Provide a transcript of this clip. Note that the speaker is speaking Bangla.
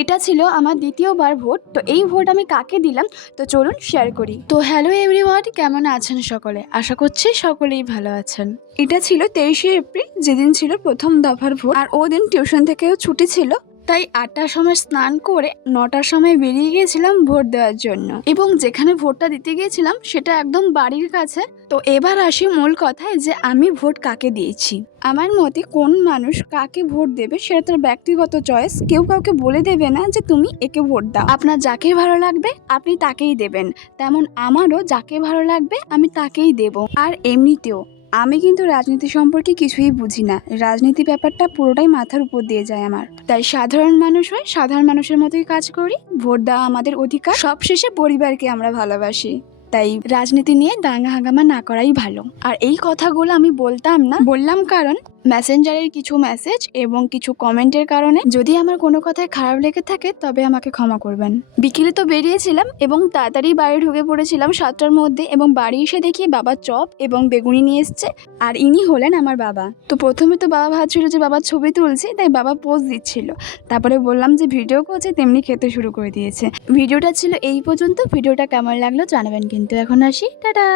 এটা ছিল আমার দ্বিতীয়বার ভোট। তো এই ভোট আমি কাকে দিলাম তো চলুন শেয়ার করি। তো হ্যালো এভরিওয়ান, কেমন আছেন সকলে? আশা করছি সকলেই ভালো আছেন। এটা ছিল 23শে এপ্রিল, যেদিন ছিল প্রথম দফার ভোট। আর ওদিন টিউশন থেকেও ছুটি ছিল, তাই 8টার সময় স্নান করে 9টার সময় বেরিয়ে গিয়েছিলাম ভোট দেওয়ার জন্য। এবং যেখানে ভোটটা দিতে গিয়েছিলাম সেটা একদম বাড়ির কাছে। তো এবার আসি মূল কথায় যে আমি ভোট কাকে দিয়েছি। আমার মতে কোন মানুষ কাকে ভোট দেবে সেটা তার ব্যক্তিগত চয়েস। কেউ কাউকে বলে দেবে না যে তুমি একে ভোট দাও। আপনার যাকে ভালো লাগবে আপনি তাকেই দেবেন, তেমন আমারও যাকে ভালো লাগবে আমি তাকেই দেব। আর এমনিতেও আমি কিন্তু রাজনীতি সম্পর্কে কিছুই বুঝি না। রাজনীতি ব্যাপারটা পুরোটাই মাথার উপর দিয়ে যায় আমার। তাই সাধারণ মানুষ হয়ে সাধারণ মানুষের মতোই কাজ করি। ভোট দেওয়া আমাদের অধিকার। সবশেষে পরিবারকে আমরা ভালোবাসি, তাই রাজনীতি নিয়ে দাঙ্গা হাঙ্গামা না করাই ভালো। আর এই কথাগুলো আমি বলতাম না, বললাম কারণ মেসেঞ্জারের কিছু মেসেজ এবং কিছু কমেন্টের কারণে। যদি আমার কোনো কথায় খারাপ লেগে থাকে তবে আমাকে ক্ষমা করবেন। বিকেলে তো বেরিয়েছিলাম এবং তাড়াতাড়ি বাড়ি ঢুকে পড়েছিলাম 7টার মধ্যে, এবং বাড়ি এসে দেখি বাবা চপ এবং বেগুনি নিয়ে এসছে। আর ইনি হলেন আমার বাবা। তো প্রথমে তো বাবা ভাবছিল যে বাবার ছবি তুলছি, তাই বাবা পোজ দিচ্ছিল। তারপরে বললাম যে ভিডিও করছে, তেমনি খেতে শুরু করে দিয়েছে। ভিডিওটা ছিল এই পর্যন্ত। ভিডিওটা কেমন লাগলো জানাবেন কিন্তু। এখন আসি, টাটা।